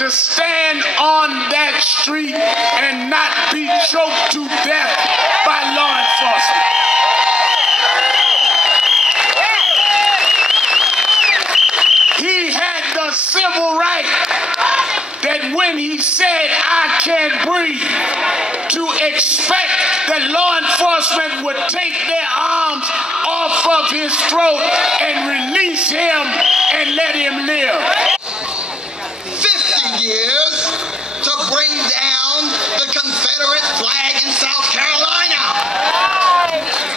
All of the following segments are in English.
to stand on that street and not be choked to death by law enforcement. He had the civil right that when he said, "I can't breathe," to expect that law enforcement would take their arms off of his throat and release him and let him live. 50 years to bring down the Confederate flag in South Carolina.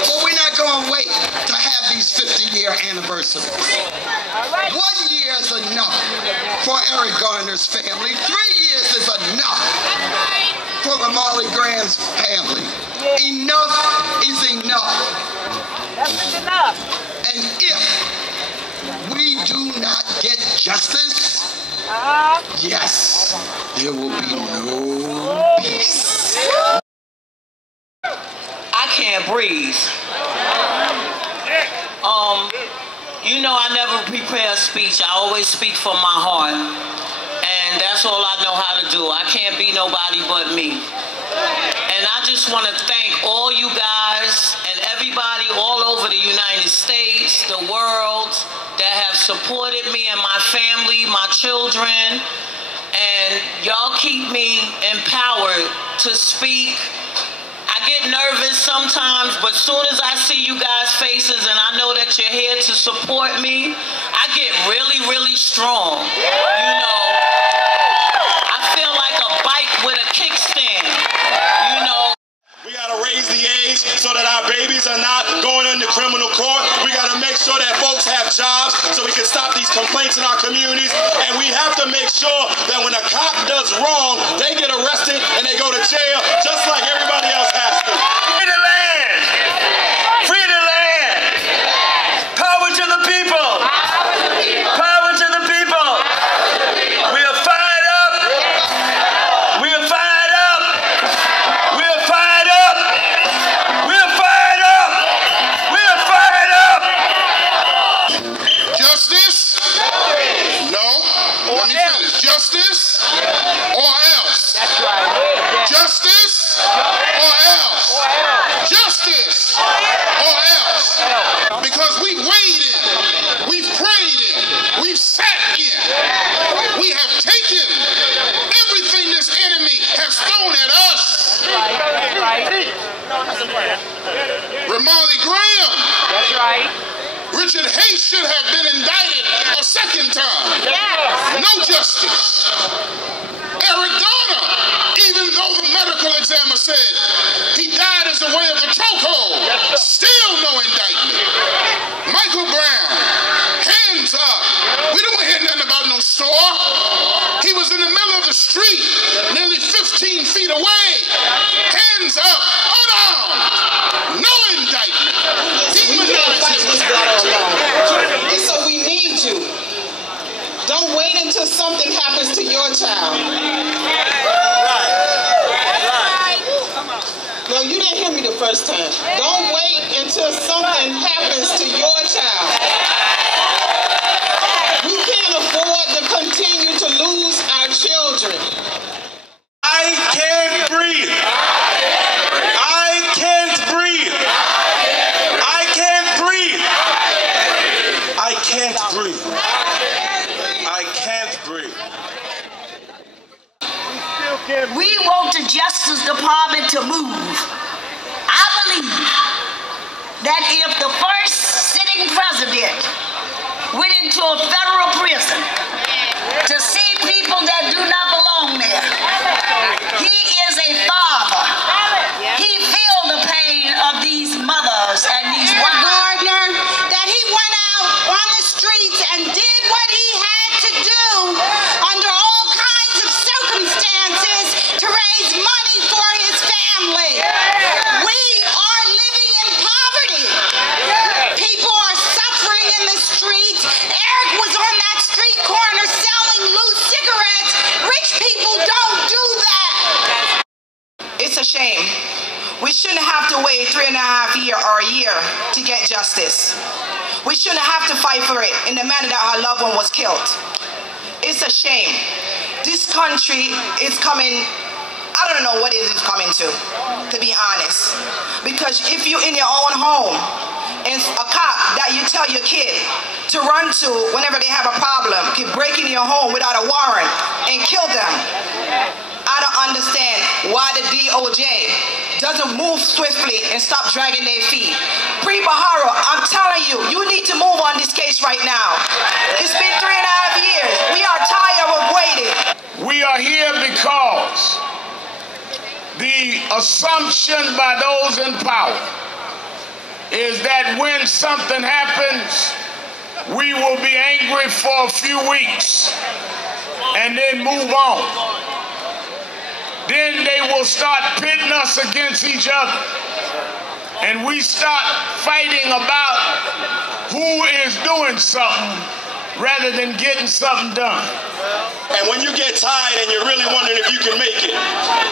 But we're not going to wait to have these 50-year anniversaries. 1 year is enough for Eric Garner's family. 3 years is enough for the Marley Graham's family. Enough is enough. That's enough. And if we do not get justice, yes, there will be no peace. I can't breathe. You know, I never prepare a speech. I always speak from my heart. And that's all I know how to do. I can't be nobody but me. And I just want to thank all you guys and everybody all over the United States, the world, that have supported me and my family, my children. And y'all keep me empowered to speak. I get nervous sometimes, but soon as I see you guys' faces and I know that you're here to support me, I get really, really strong. You know, I feel like a bike with a kickstand, you know. We got to raise the age so that our babies are not going into criminal court. We got to make sure that folks have jobs so we can stop these complaints in our communities. And we have to make sure that when a cop does wrong, they get arrested and they go to jail just like everybody else has to. Free the land! Free the land! Power to the people! Power to the people! We are fired up! We are fired up! We are fired up! We are fired up! We are fired up! Justice? No. Let me finish. Justice or else? That's right. Justice or else? Justice or else? Because we've waited, we've prayed in, we've sat in, we have taken everything this enemy has thrown at us. Ramarley Graham. That's right. Richard Hayes should have been indicted a second time. Yes. No justice. Eric Garner, even though the medical examiner said he died as a way of the chokehold, still no indictment. Michael Brown, hands up. We don't hear nothing about no store. He was in the middle of the street, nearly 15 feet away. Hands up, unarmed, no indictment. Fight this battle alone. And so we need you. Don't wait until something happens to your child. No, you didn't hear me the first time. Don't wait until something happens to your child. We can't afford to continue to lose our children. I can't breathe. I can't breathe. I can't breathe. I can't breathe. I can't breathe. We want the Justice Department to move. I believe that if the first sitting president went into a federal prison to see people that do not belong there, he is a father. He feels the pain of these mothers and these Eric Garner, that he went out on the streets and did what he had to do under all kinds of circumstances to raise money for his family. We are living in poverty. People are suffering in the streets. Eric was on that street corner selling loose cigarettes. Rich people don't do that. It's a shame. We shouldn't have to wait 3.5 years or a year to get justice. We shouldn't have to fight for it in the manner that our loved one was killed. It's a shame. this country is coming, I don't know what it is coming to be honest. Because if you're in your own home and a cop that you tell your kid to run to whenever they have a problem, can break into your home without a warrant and kill them, I don't understand why the DOJ doesn't move swiftly and stop dragging their feet. Pre Baharo, I'm telling you, you need to move on this case right now. It's been 3.5 years. We are tired of waiting. We are here because the assumption by those in power is that when something happens, we will be angry for a few weeks and then move on. Then they will start pitting us against each other. And we start fighting about who is doing something rather than getting something done. And when you get tired and you're really wondering if you can make it,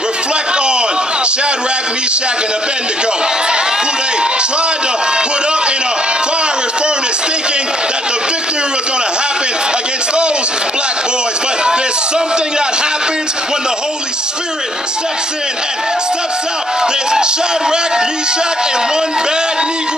reflect on Shadrach, Meshach, and Abednego, who they tried to put up in a fiery furnace thinking that the victory was going to happen against those black boys. But there's something that happens when the Holy Spirit steps in and steps out. There's Shadrach, Meshach, and one bad Negro